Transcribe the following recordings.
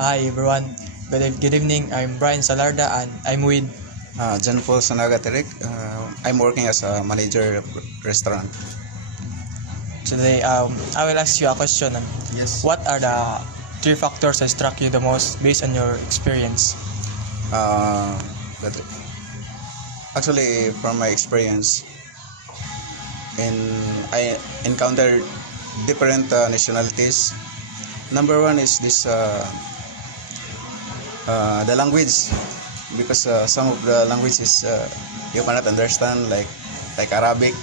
Hi everyone, good evening. I'm Brian Salarda and I'm with. John Paul Sanaga Terik. I'm working as a manager of restaurant. Today. I will ask you a question. Yes. What are the three factors that struck you the most based on your experience? But actually, from my experience, in I encountered different nationalities. Number one is this the language, because some of the languages you cannot understand, like Arabic.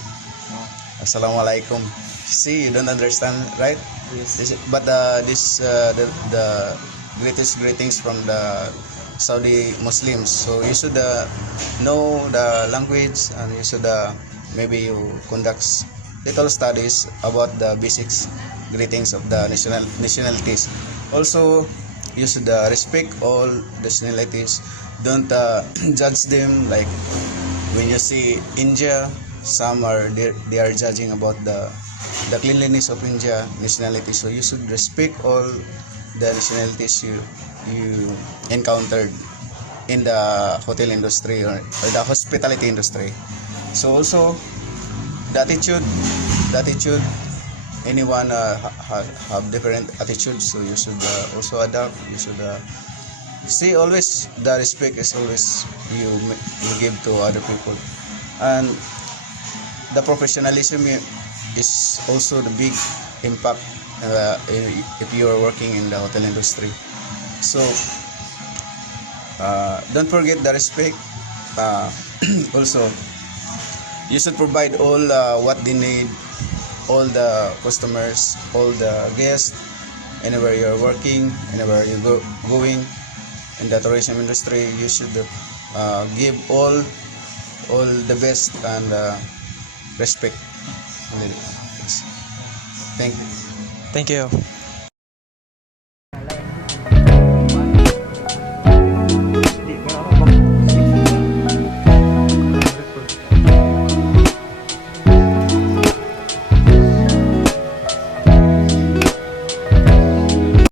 Assalamualaikum. See, you don't understand, right? Yes. But the greatest greetings from the Saudi Muslims. So you should know the language, and you should maybe you conduct little studies about the basics greetings of the nationalities. Also, you should respect all nationalities. Don't judge them. Like when you see India, some are they are judging about the cleanliness of India nationality. So you should respect all the nationalities you encountered in the hotel industry, or the hospitality industry. So also the attitude, anyone have different attitudes, so you should also adapt. You should see, always the respect is always you give to other people, and the professionalism is also the big impact if you are working in the hotel industry. So don't forget the respect. Also, you should provide all what they need, all the customers, all the guests, anywhere you're working, anywhere you're going in the tourism industry. You should give all the best, and respect. Thank you. Thank you.